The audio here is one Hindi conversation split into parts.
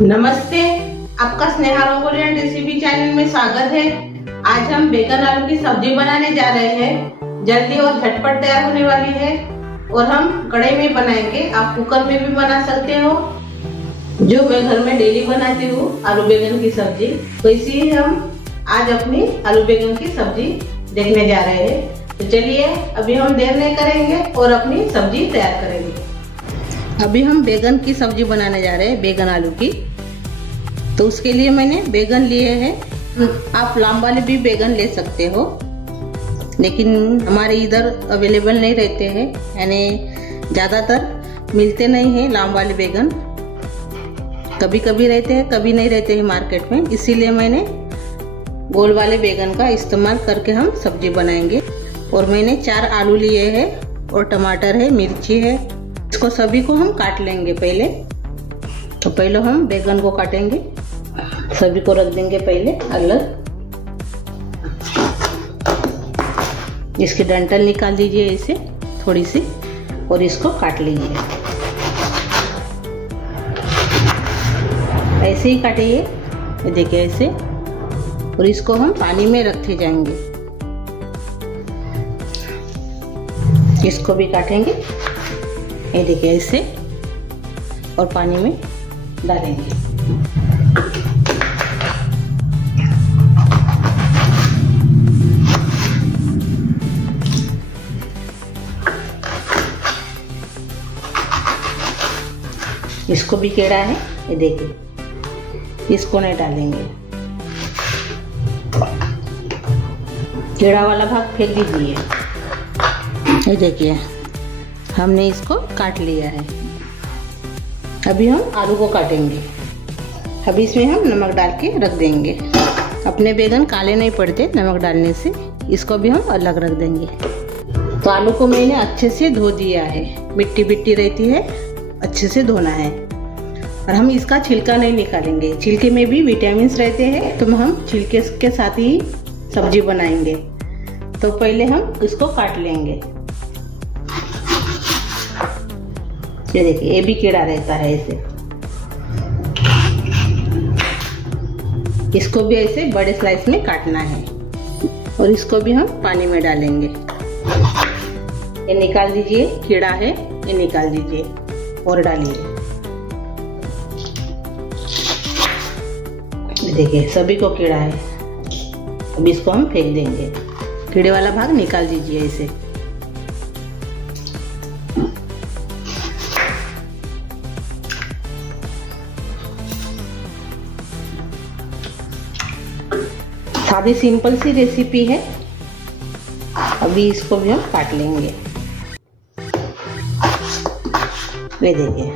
नमस्ते, आपका स्नेहा रंगोली रेसिपी चैनल में स्वागत है। आज हम बैगन आलू की सब्जी बनाने जा रहे हैं। जल्दी और झटपट तैयार होने वाली है और हम कढ़ाई में बनाएंगे। आप कुकर में भी बना सकते हो, जो मैं घर में डेली बनाती हूँ आलू बैगन की सब्जी। तो इसी हम आज अपनी आलू बैगन की सब्जी देखने जा रहे हैं। तो चलिए अभी हम देर नहीं करेंगे और अपनी सब्जी तैयार करेंगे। अभी हम बैगन की सब्जी बनाने जा रहे हैं, बैगन आलू की। तो उसके लिए मैंने बैगन लिए हैं। आप लाम वाले भी बैगन ले सकते हो, लेकिन हमारे इधर अवेलेबल नहीं रहते हैं, यानी ज़्यादातर मिलते नहीं हैं लाम वाले बैगन। कभी कभी रहते हैं, कभी नहीं रहते हैं मार्केट में। इसीलिए मैंने गोल वाले बैगन का इस्तेमाल करके हम सब्जी बनाएंगे। और मैंने 4 आलू लिए हैं और टमाटर है, मिर्ची है। इसको सभी को हम काट लेंगे पहले। तो पहले हम बैगन को काटेंगे, सभी को रख देंगे पहले अलग। इसकी डंठल निकाल दीजिए इसे थोड़ी सी और इसको काट लीजिए। ऐसे ही काटिए, ये देखिए ऐसे। और इसको हम पानी में रखे जाएंगे। इसको भी काटेंगे, ये देखिए ऐसे, और पानी में डालेंगे। इसको भी कीड़ा है, ये देखिए, इसको नहीं डालेंगे। कीड़ा वाला भाग फेंक दीजिए। ये देखिए हमने इसको काट लिया है। अभी हम आलू को काटेंगे। अभी इसमें हम नमक डाल के रख देंगे। अपने बैगन काले नहीं पड़ते नमक डालने से। इसको भी हम अलग रख देंगे। तो आलू को मैंने अच्छे से धो दिया है, मिट्टी मिट्टी रहती है, अच्छे से धोना है। और हम इसका छिलका नहीं निकालेंगे, छिलके में भी विटामिन रहते हैं, तो हम छिलके के साथ ही सब्जी बनाएंगे। तो पहले हम इसको काट लेंगे। ये देखिए, ये भी कीड़ा रहता है ऐसे। इसको भी ऐसे बड़े स्लाइस में काटना है। और इसको भी हम पानी में डालेंगे। ये निकाल दीजिए, कीड़ा है ये निकाल दीजिए और डालिए। देखिए सभी को कीड़ा है। अब इसको हम फेंक देंगे। कीड़े वाला भाग निकाल दीजिए इसे। सादी सिंपल सी रेसिपी है। अभी इसको भी हम काट लेंगे। ये देखिए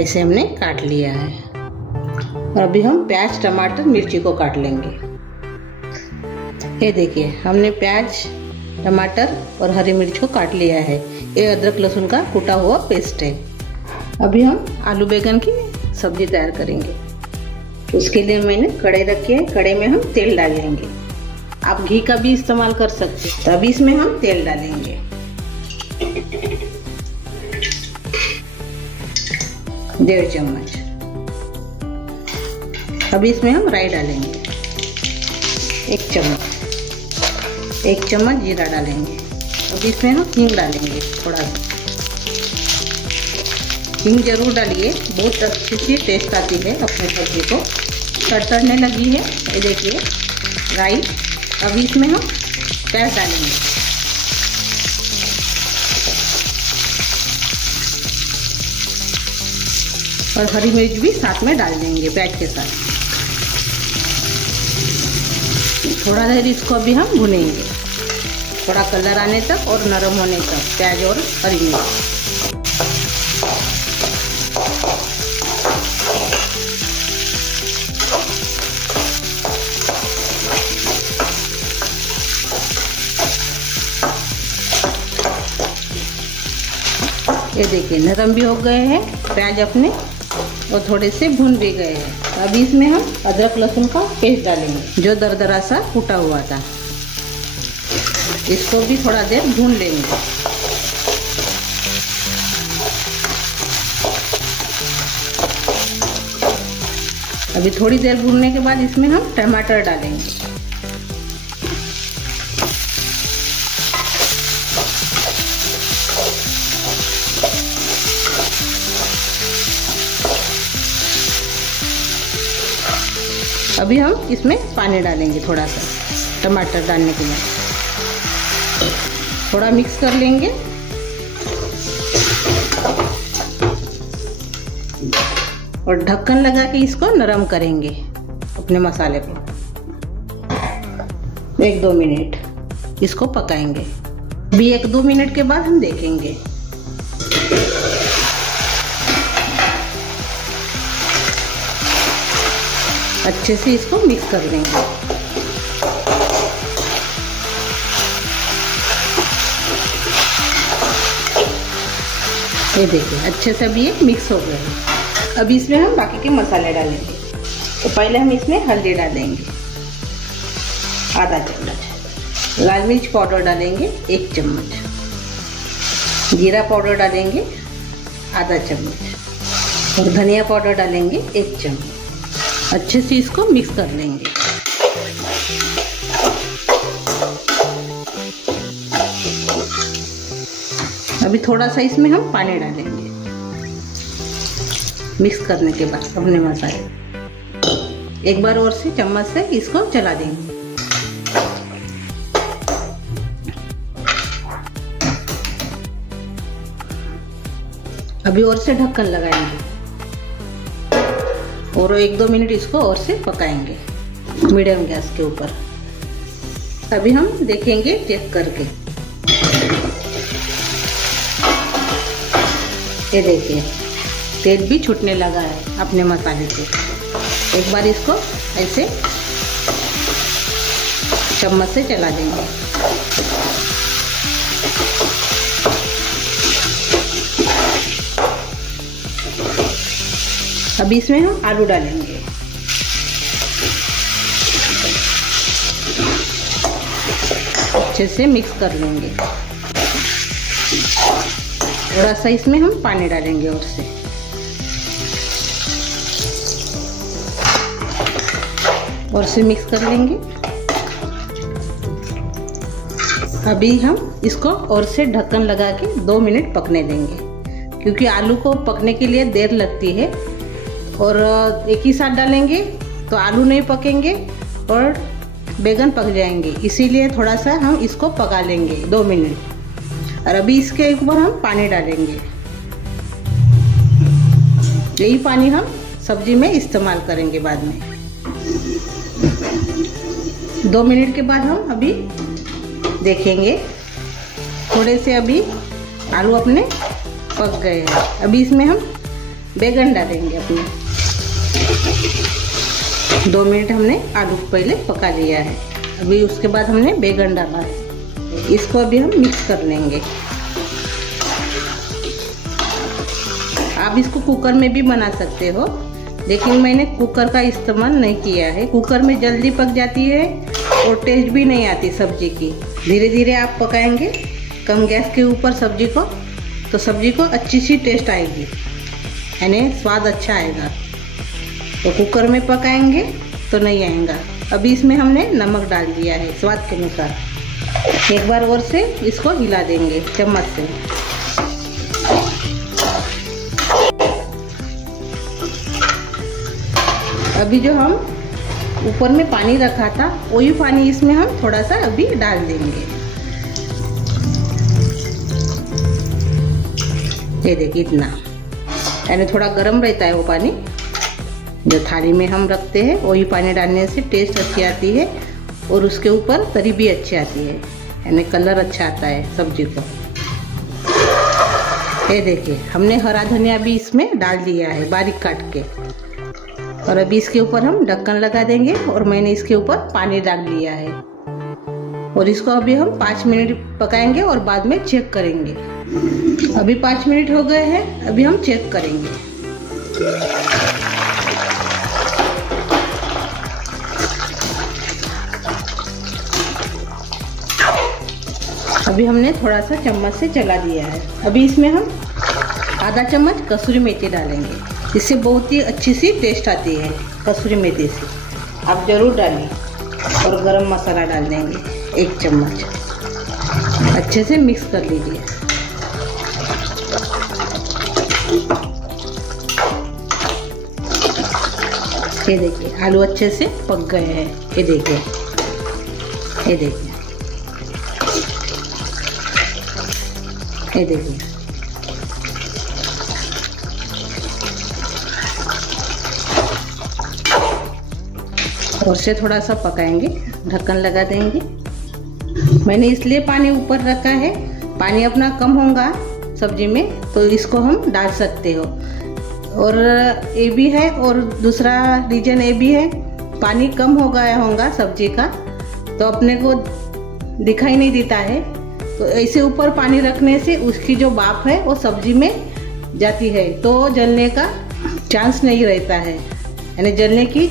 ऐसे हमने काट लिया है। और अभी हम प्याज, टमाटर, मिर्ची को काट लेंगे। ये देखिए हमने प्याज, टमाटर और हरी मिर्च को काट लिया है। ये अदरक लहसुन का कूटा हुआ पेस्ट है। अभी हम आलू बैगन की सब्जी तैयार करेंगे। उसके लिए मैंने कढ़ाई रखी है। कढ़ाई में हम तेल डालेंगे। आप घी का भी इस्तेमाल कर सकते हैं। तब इसमें हम तेल डालेंगे। डेढ़ चम्मच। अब इसमें हम राई डालेंगे 1 चम्मच। 1 चम्मच जीरा डालेंगे। अब इसमें हम हींग डालेंगे थोड़ा सा। हींग जरूर डालिए, बहुत अच्छी सी टेस्ट आती है अपने सब्जी को। तड़तड़ने लगी है, ये देखिए राई। अब इसमें हम प्याज डालेंगे। और हरी मिर्च भी साथ में डाल देंगे प्याज के साथ। थोड़ा देर इसको अभी हम भुनेंगे, थोड़ा कलर आने तक और नरम होने तक प्याज और हरी मिर्च। ये देखिए नरम भी हो गए हैं प्याज अपने, और थोड़े से भुन भी गए हैं। अब इसमें हम अदरक लहसुन का पेस्ट डालेंगे, जो दरदरा सा कूटा हुआ था। इसको भी थोड़ा देर भून लेंगे। अभी थोड़ी देर भूनने के बाद इसमें हम टमाटर डालेंगे। अभी हम इसमें पानी डालेंगे थोड़ा सा, टमाटर डालने के बाद थोड़ा मिक्स कर लेंगे और ढक्कन लगा के इसको नरम करेंगे अपने मसाले को। 1-2 मिनट इसको पकाएंगे। अभी 1-2 मिनट के बाद हम देखेंगे। अच्छे से इसको मिक्स कर देंगे। ये देखिए अच्छे से अभी ये मिक्स हो गया है। अभी इसमें हम बाकी के मसाले डालेंगे। तो पहले हम इसमें हल्दी डालेंगे आधा चम्मच, लाल मिर्च पाउडर डालेंगे 1 चम्मच, जीरा पाउडर डालेंगे आधा चम्मच और धनिया पाउडर डालेंगे 1 चम्मच। अच्छे से इसको मिक्स कर लेंगे। अभी थोड़ा सा इसमें हम पानी डालेंगे मिक्स करने के बाद अपने मसाले। एक बार और से चम्मच से इसको चला देंगे। अभी और से ढक्कन लगाएंगे और 1-2 मिनट इसको और से पकाएंगे मीडियम गैस के ऊपर। अभी हम देखेंगे चेक करके। ये देखिए तेल भी छूटने लगा है अपने मसाले से। एक बार इसको ऐसे चम्मच से चला देंगे। अभी इसमें हम आलू डालेंगे। अच्छे से मिक्स कर लेंगे। थोड़ा सा इसमें हम पानी डालेंगे और से। और से मिक्स कर लेंगे। अभी हम इसको और से ढक्कन लगा के 2 मिनट पकने देंगे, क्योंकि आलू को पकने के लिए देर लगती है और एक ही साथ डालेंगे तो आलू नहीं पकेंगे और बैगन पक जाएंगे। इसीलिए थोड़ा सा हम इसको पका लेंगे 2 मिनट। और अभी इसके ऊपर हम पानी डालेंगे। यही पानी हम सब्जी में इस्तेमाल करेंगे बाद में। 2 मिनट के बाद हम अभी देखेंगे। थोड़े से अभी आलू अपने पक गए हैं। अभी इसमें हम बैगन डालेंगे अपने। 2 मिनट हमने आलू को पहले पका लिया है। अभी उसके बाद हमने बैगन डाला है। इसको अभी हम मिक्स कर लेंगे। आप इसको कुकर में भी बना सकते हो, लेकिन मैंने कुकर का इस्तेमाल नहीं किया है। कुकर में जल्दी पक जाती है और टेस्ट भी नहीं आती सब्जी की। धीरे धीरे आप पकाएंगे कम गैस के ऊपर सब्जी को, तो सब्जी को अच्छी सी टेस्ट आएगी, यानी स्वाद अच्छा आएगा। तो कुकर में पकाएंगे तो नहीं आएगा। अभी इसमें हमने नमक डाल दिया है स्वाद के अनुसार। एक बार और से इसको हिला देंगे चम्मच से। अभी जो हम ऊपर में पानी रखा था वही पानी इसमें हम थोड़ा सा अभी डाल देंगे। ये देखिए इतना, यानी थोड़ा गर्म रहता है वो पानी। जो थाली में हम रखते हैं वही पानी डालने से टेस्ट अच्छी आती है और उसके ऊपर तरी भी अच्छी आती है, यानी कलर अच्छा आता है सब्जी को। ये देखिए हमने हरा धनिया भी इसमें डाल दिया है बारीक काट के। और अभी इसके ऊपर हम ढक्कन लगा देंगे और मैंने इसके ऊपर पानी डाल दिया है। और इसको अभी हम 5 मिनट पकाएंगे और बाद में चेक करेंगे। अभी 5 मिनट हो गए हैं, अभी हम चेक करेंगे। अभी हमने थोड़ा सा चम्मच से चला दिया है। अभी इसमें हम आधा चम्मच कसूरी मेथी डालेंगे। इससे बहुत ही अच्छी सी टेस्ट आती है कसूरी मेथी से। आप ज़रूर डालिए। और गरम मसाला डाल देंगे 1 चम्मच। अच्छे से मिक्स कर लीजिए। ये देखिए आलू अच्छे से पक गए हैं। ये देखिए, ये देखिए, ये देखिए। और से थोड़ा सा पकाएंगे, ढक्कन लगा देंगे। मैंने इसलिए पानी ऊपर रखा है, पानी अपना कम होगा सब्जी में तो इसको हम डाल सकते हो। और ये भी है, और दूसरा रीजन ये भी है, पानी कम हो गया होगा सब्जी का तो अपने को दिखाई नहीं देता है। तो ऐसे ऊपर पानी रखने से उसकी जो भाप है वो सब्जी में जाती है तो जलने का चांस नहीं रहता है, यानी जलने की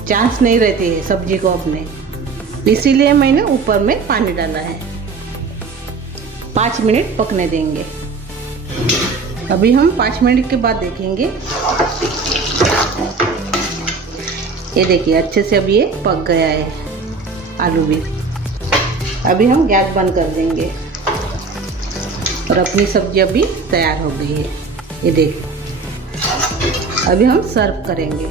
चांस नहीं रहती है सब्जी को अपने। इसीलिए मैंने ऊपर में पानी डाला है। 5 मिनट पकने देंगे। अभी हम 5 मिनट के बाद देखेंगे। ये देखिए अच्छे से अभी ये पक गया है आलू भी। अभी हम गैस बंद कर देंगे और अपनी सब्जी अभी तैयार हो गई है। ये देखिए अभी हम सर्व करेंगे।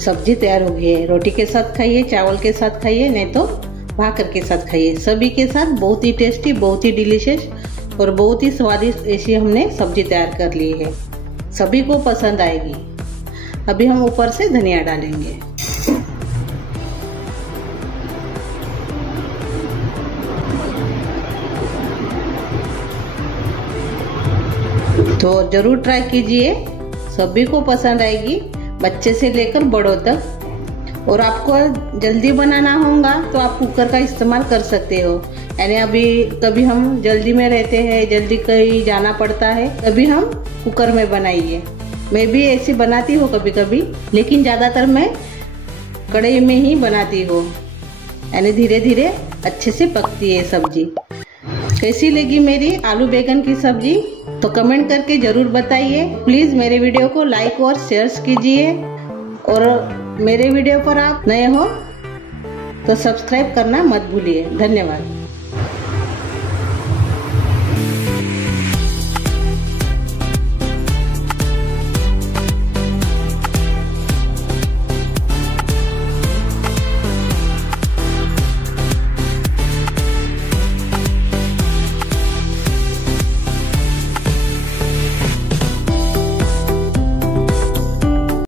सब्जी तैयार हो गई है। रोटी के साथ खाइए, चावल के साथ खाइए, नहीं तो भाकर के साथ खाइए। सभी के साथ बहुत ही टेस्टी, बहुत ही डिलीशियस और बहुत ही स्वादिष्ट ऐसी हमने सब्जी तैयार कर ली है। सभी को पसंद आएगी। अभी हम ऊपर से धनिया डालेंगे। तो जरूर ट्राई कीजिए, सभी को पसंद आएगी, बच्चे से लेकर बड़ों तक। और आपको जल्दी बनाना होगा तो आप कुकर का इस्तेमाल कर सकते हो। यानी अभी कभी हम जल्दी में रहते हैं, जल्दी कहीं जाना पड़ता है, तभी हम कुकर में बनाइए। मैं भी ऐसे बनाती हूँ कभी कभी, लेकिन ज़्यादातर मैं कढ़ाई में ही बनाती हूँ। यानी धीरे धीरे अच्छे से पकती है सब्जी। कैसी लगी मेरी आलू बैंगन की सब्जी तो कमेंट करके ज़रूर बताइए। प्लीज़ मेरे वीडियो को लाइक और शेयर कीजिए। और मेरे वीडियो पर आप नए हो तो सब्सक्राइब करना मत भूलिए। धन्यवाद।